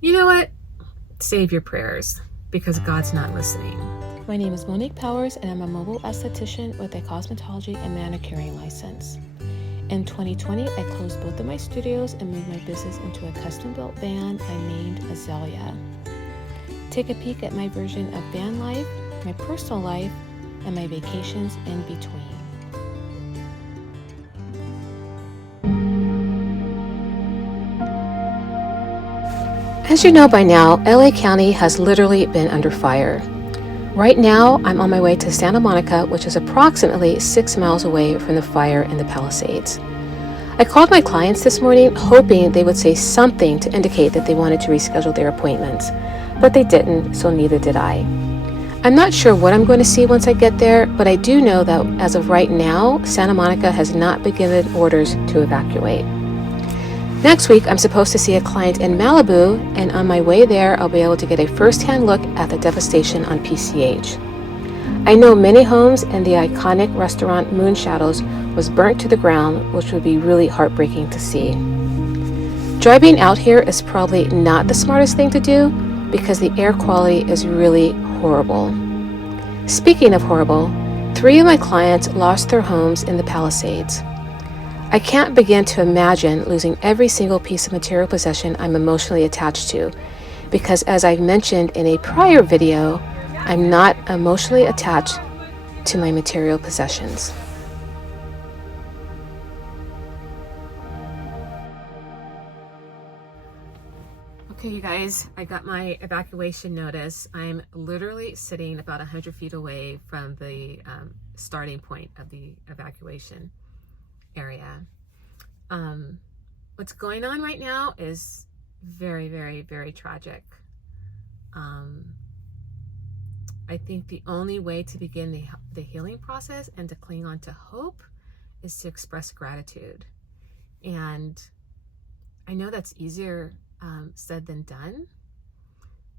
You know what? Save your prayers because God's not listening. My name is Monique Powers, and I'm a mobile esthetician with a cosmetology and manicuring license. In 2020, I closed both of my studios and moved my business into a custom-built van I named Azalea. Take a peek at my version of van life, my personal life, and my vacations in between. As you know by now, LA County has literally been under fire. Right now, I'm on my way to Santa Monica, which is approximately 6 miles away from the fire in the Palisades. I called my clients this morning hoping they would say something to indicate that they wanted to reschedule their appointments, but they didn't, so neither did I. I'm not sure what I'm going to see once I get there, but I do know that as of right now, Santa Monica has not been given orders to evacuate. Next week, I'm supposed to see a client in Malibu, and on my way there, I'll be able to get a first-hand look at the devastation on PCH. I know many homes, and the iconic restaurant Moon Shadows was burnt to the ground, which would be really heartbreaking to see. Driving out here is probably not the smartest thing to do because the air quality is really horrible. Speaking of horrible, 3 of my clients lost their homes in the Palisades. I can't begin to imagine losing every single piece of material possession I'm emotionally attached to, because as I've mentioned in a prior video, I'm not emotionally attached to my material possessions. Okay, you guys, I got my evacuation notice. I'm literally sitting about 100 feet away from the starting point of the evacuation area. What's going on right now is very, very, very tragic. I think the only way to begin the healing process and to cling on to hope is to express gratitude. And I know that's easier said than done,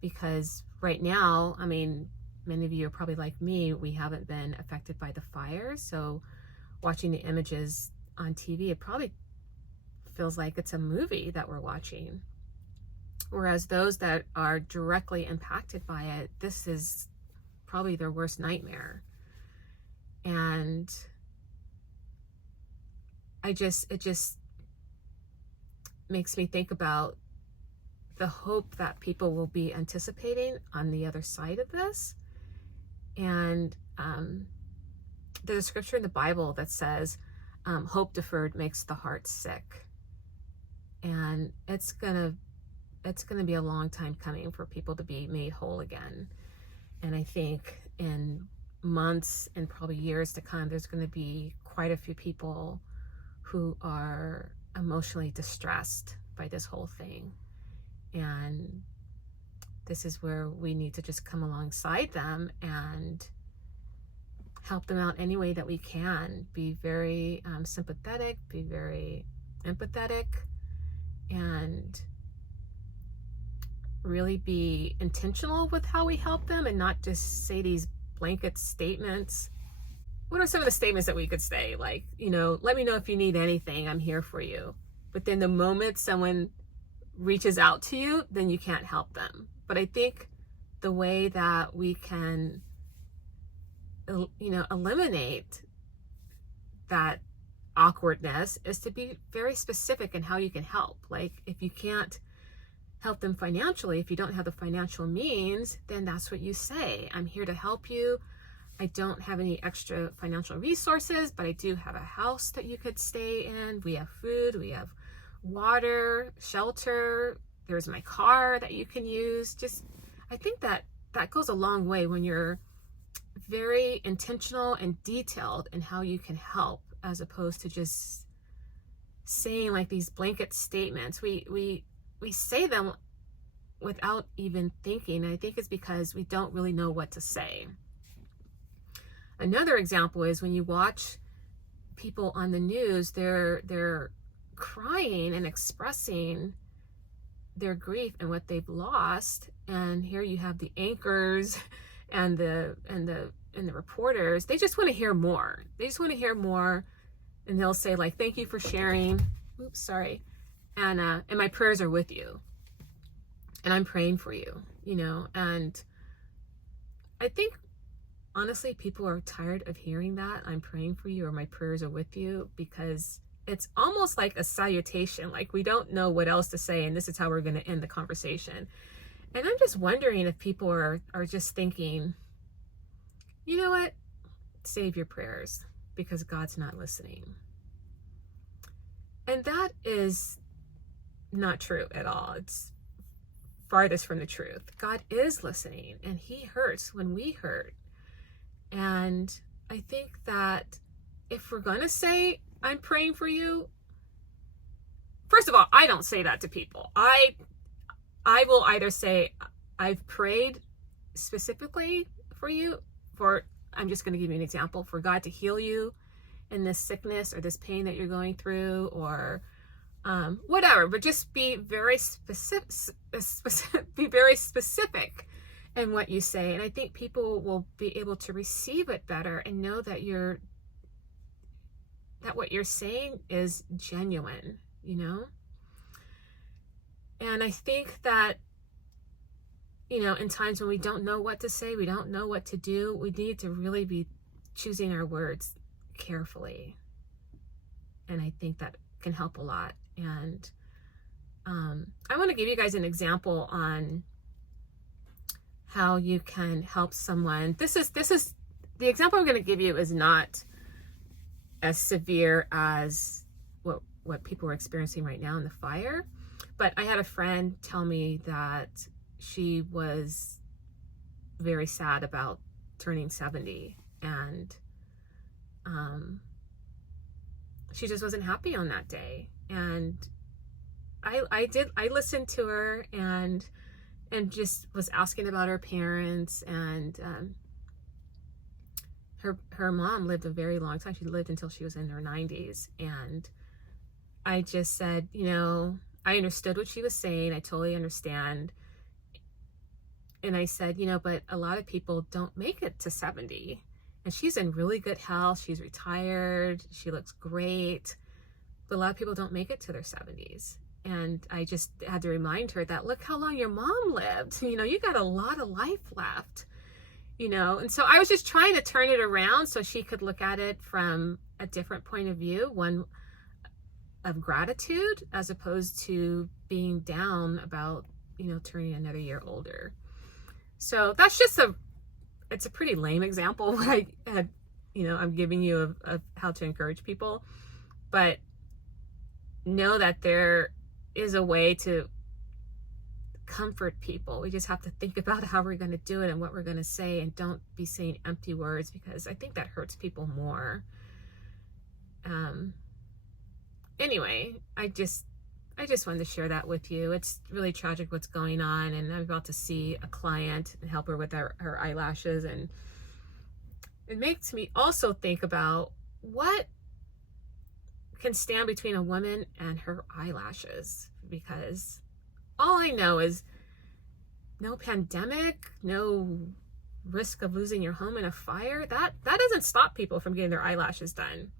because right now, I mean, many of you are probably like me, we haven't been affected by the fires. So watching the images on TV, it probably feels like it's a movie that we're watching. Whereas those that are directly impacted by it, this is probably their worst nightmare. And it just makes me think about the hope that people will be anticipating on the other side of this. And there's a scripture in the Bible that says, hope deferred makes the heart sick. And it's gonna be a long time coming for people to be made whole again. And I think in months and probably years to come, there's going to be quite a few people who are emotionally distressed by this whole thing. And this is where we need to just come alongside them and help them out any way that we can. Be very sympathetic, be very empathetic, and really be intentional with how we help them and not just say these blanket statements. What are some of the statements that we could say? Like, let me know if you need anything, I'm here for you. But then the moment someone reaches out to you, then you can't help them. But I think the way that we can, eliminate that awkwardness is to be very specific in how you can help. Like, if you can't help them financially, if you don't have the financial means, then that's what you say. I'm here to help you. I don't have any extra financial resources, but I do have a house that you could stay in. We have food, we have water, shelter. There's my car that you can use. I think that goes a long way when you're very intentional and detailed in how you can help, as opposed to just saying like these blanket statements. We say them without even thinking. And I think it's because we don't really know what to say. Another example is when you watch people on the news, they're crying and expressing their grief and what they've lost. And here you have the anchors and the reporters. They just want to hear more. And they'll say like, thank you for sharing. Oops, sorry. And my prayers are with you. And I'm praying for you, and I think honestly, people are tired of hearing that I'm praying for you or my prayers are with you, because it's almost like a salutation. Like we don't know what else to say, and this is how we're going to end the conversation. And I'm just wondering if people are just thinking, you know what? Save your prayers because God's not listening. And that is not true at all. It's farthest from the truth. God is listening, and he hurts when we hurt. And I think that if we're going to say, I'm praying for you, first of all, I don't say that to people. I will either say, I've prayed specifically for you, I'm just going to give you an example, for God to heal you in this sickness or this pain that you're going through, or whatever, but just be very specific, in what you say. And I think people will be able to receive it better and know that what you're saying is genuine, And I think that, in times when we don't know what to say, we don't know what to do, we need to really be choosing our words carefully. And I think that can help a lot. And I want to give you guys an example on how you can help someone. This is the example I'm going to give you is not as severe as what people are experiencing right now in the fire. But I had a friend tell me that she was very sad about turning 70, and she just wasn't happy on that day. And I listened to her and just was asking about her parents, and her mom lived a very long time. She lived until she was in her 90s. And I just said, I understood what she was saying. I totally understand. And I said, but a lot of people don't make it to 70. And she's in really good health. She's retired. She looks great. But a lot of people don't make it to their 70s. And I just had to remind her that, look how long your mom lived. You got a lot of life left, And so I was just trying to turn it around so she could look at it from a different point of view, one of gratitude, as opposed to being down about, turning another year older. So that's just it's a pretty lame example what I had, I'm giving you of how to encourage people. But know that there is a way to comfort people. We just have to think about how we're going to do it and what we're going to say, and don't be saying empty words, because I think that hurts people more. Anyway, I just wanted to share that with you. It's really tragic what's going on, and I'm about to see a client and help her with her eyelashes, and it makes me also think about what can stand between a woman and her eyelashes, because all I know is no pandemic, no risk of losing your home in a fire. That doesn't stop people from getting their eyelashes done.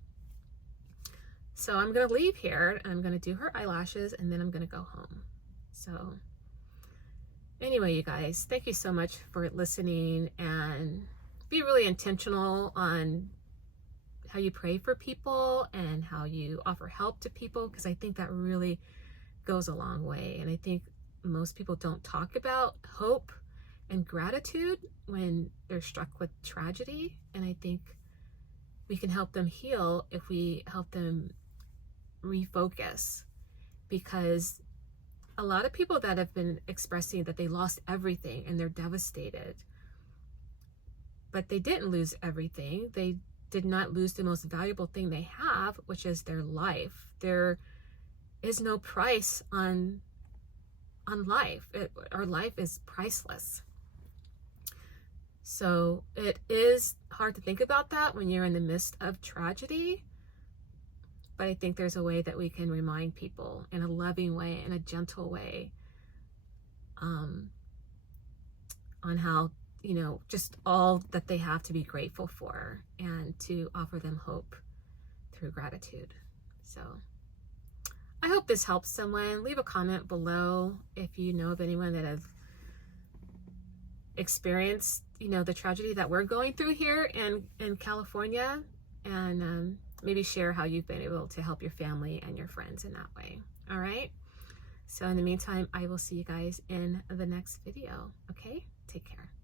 So I'm going to leave here, and I'm going to do her eyelashes, and then I'm going to go home. So anyway, you guys, thank you so much for listening, and be really intentional on how you pray for people and how you offer help to people, because I think that really goes a long way. And I think most people don't talk about hope and gratitude when they're struck with tragedy. And I think we can help them heal if we help them refocus, because a lot of people that have been expressing that they lost everything and they're devastated, but they didn't lose everything. They did not lose the most valuable thing they have, which is their life. There is no price on life. Our life is priceless. So it is hard to think about that when you're in the midst of tragedy. But I think there's a way that we can remind people in a loving way, in a gentle way, on how, just all that they have to be grateful for, and to offer them hope through gratitude. So I hope this helps someone. Leave a comment below if you know of anyone that has experienced, you know, the tragedy that we're going through here in California, and maybe share how you've been able to help your family and your friends in that way. All right. So in the meantime, I will see you guys in the next video. Okay. Take care.